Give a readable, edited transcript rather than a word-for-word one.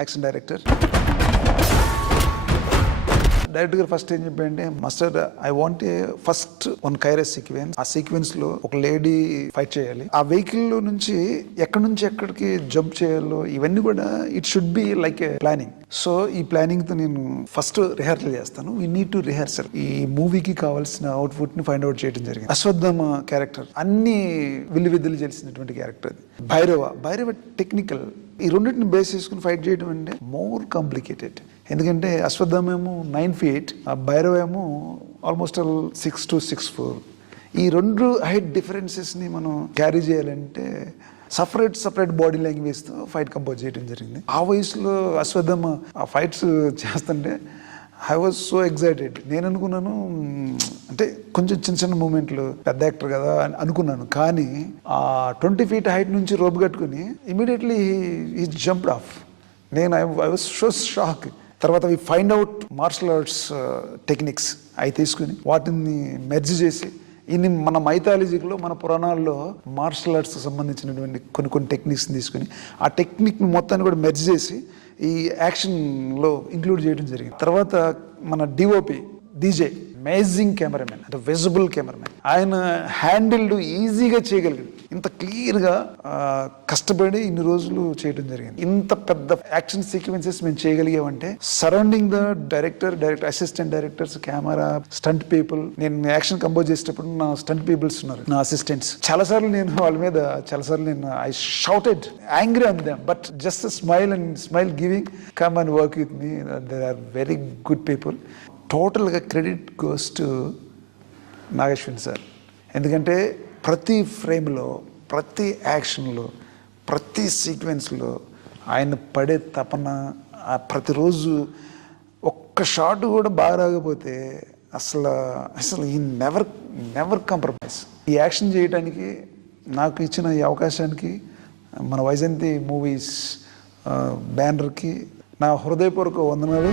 Action director. Director గారు first ఏం చెప్పండి, master I want first one కైరస్ సీక్వెన్స్. ఆ సీక్వెన్స్ లో ఒక లేడీ ఫైట్ చేయాలి. ఆ వెహికల్ లో నుంచి ఎక్కడి నుంచి ఎక్కడికి జంప్ చేయాలో ఇవన్నీ కూడా it should be like A planning. So ఈ ప్లానింగ్ తో నేను ఫస్ట్ రిహార్సల్ చేస్తాను. We need to rehearsal. ఈ మూవీకి కావాల్సిన అవుట్పుట్ ని ఫైండ్ అవుట్ చేయడం జరిగింది. అశ్వత్థామ క్యారెక్టర్ అన్ని విద్యలు చేసినటువంటి క్యారెక్టర్. భైరవ టెక్నికల్. ఈ రెండింటిని బేస్ చేసుకుని ఫైట్ చేయడం అంటే మోర్ కాంప్లికేటెడ్. ఎందుకంటే అశ్వత్థామ ఏమో 9 feet, ఆ భైరవ ఏమో ఆల్మోస్ట్ 6 to 6'4". ఈ రెండు హైట్ డిఫరెన్సెస్ని మనం క్యారీ చేయాలంటే సపరేట్ బాడీ లాంగ్వేజ్తో ఫైట్ కంపోజ్ చేయడం జరిగింది. ఆ వయసులో అశ్వత్థామ ఆ ఫైట్స్ చేస్తుంటే ఐ వాజ్ సో ఎగ్జైటెడ్. నేను అనుకున్నాను అంటే కొంచెం చిన్న మూమెంట్లు, పెద్ద యాక్టర్ కదా అని అనుకున్నాను. కానీ ఆ 20 feet హైట్ నుంచి రోప్ కట్టుకుని ఇమీడియట్లీ హీ జంప్డ్ ఆఫ్. నేను ఐ వాజ్ సో షాక్. తర్వాత we find out martial arts techniques అవి తీసుకుని వాటిని మెర్జ్ చేసి మన మైథాలజీలో మన పురాణాల్లో మార్షల్ ఆర్ట్స్ సంబంధించినటువంటి కొన్ని టెక్నిక్స్ని తీసుకుని ఆ టెక్నిక్ని మొత్తాన్ని కూడా మెర్జ్ చేసి ఈ యాక్షన్లో ఇంక్లూడ్ చేయడం జరిగింది. తర్వాత మన డిఓపి డీజే అమేజింగ్ కెమెరామెన్, అంటే విజిబుల్ కెమెరామెన్. ఆయన హ్యాండిల్డ్ ఈజీగా చేయగలిగాడు. ఇంత క్లియర్గా కష్టపడి ఇన్ని రోజులు చేయడం జరిగింది. ఇంత పెద్ద యాక్షన్ సీక్వెన్సెస్ మేము చేయగలిగామంటే surrounding the director assistant directors, camera, stunt people. నేను యాక్షన్ కంపోజ్ చేసేటప్పుడు నా స్టంట్ పీపుల్స్ ఉన్నారు, నా అసిస్టెంట్స్. చాలాసార్లు నేను వాళ్ళ మీద I shouted angry on them, but just smile giving come and work with me. There are very good people. టోటల్గా credit goes to Nageshwan sir. ఎందుకంటే ప్రతి ఫ్రేమ్లో, ప్రతి యాక్షన్లో, ప్రతి సీక్వెన్స్లో ఆయన పడే తపన, ప్రతిరోజు ఒక్క షాట్ కూడా బాగా రాకపోతే అసలు ఈ నెవర్ కాంప్రమైజ్. ఈ యాక్షన్ చేయడానికి నాకు ఇచ్చిన ఈ అవకాశానికి మన వైజయంతి మూవీస్ బ్యానర్కి నా హృదయపూర్వక వందనాలు.